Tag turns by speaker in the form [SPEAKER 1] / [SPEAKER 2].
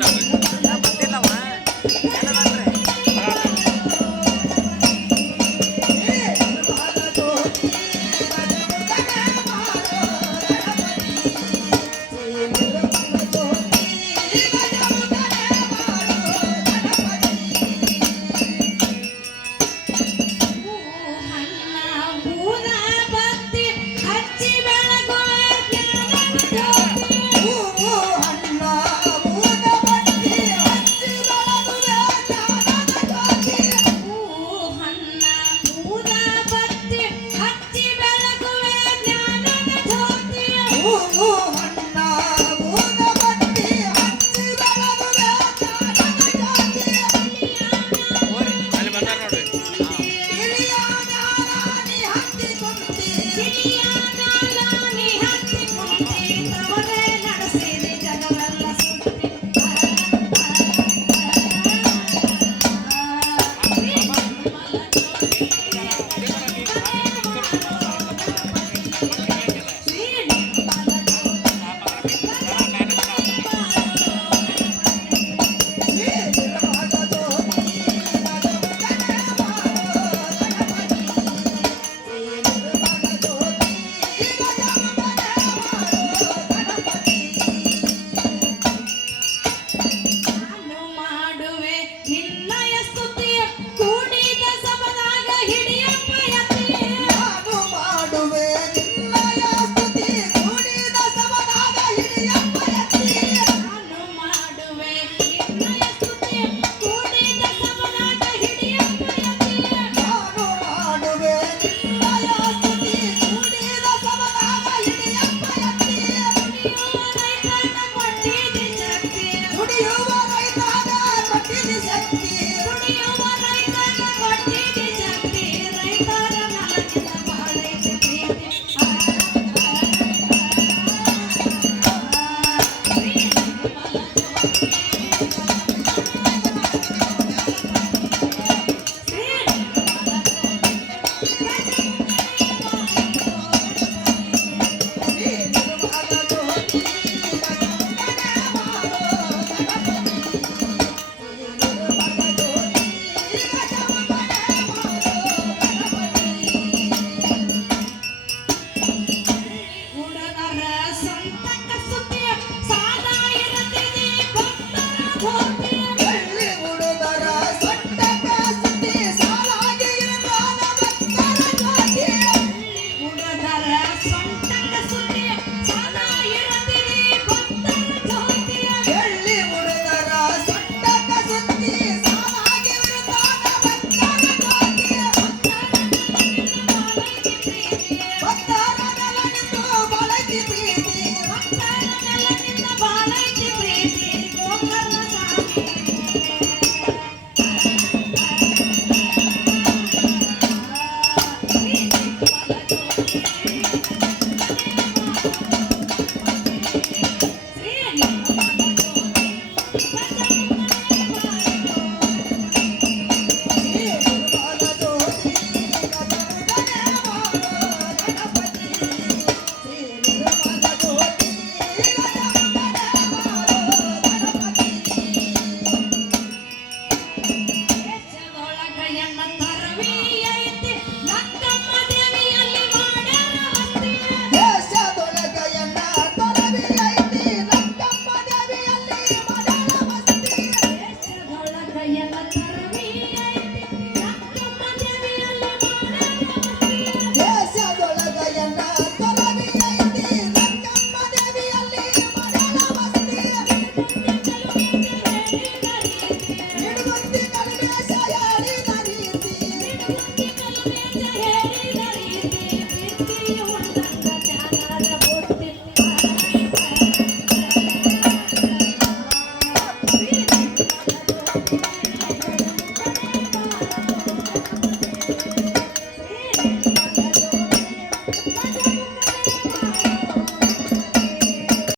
[SPEAKER 1] Tata
[SPEAKER 2] ¡Oh!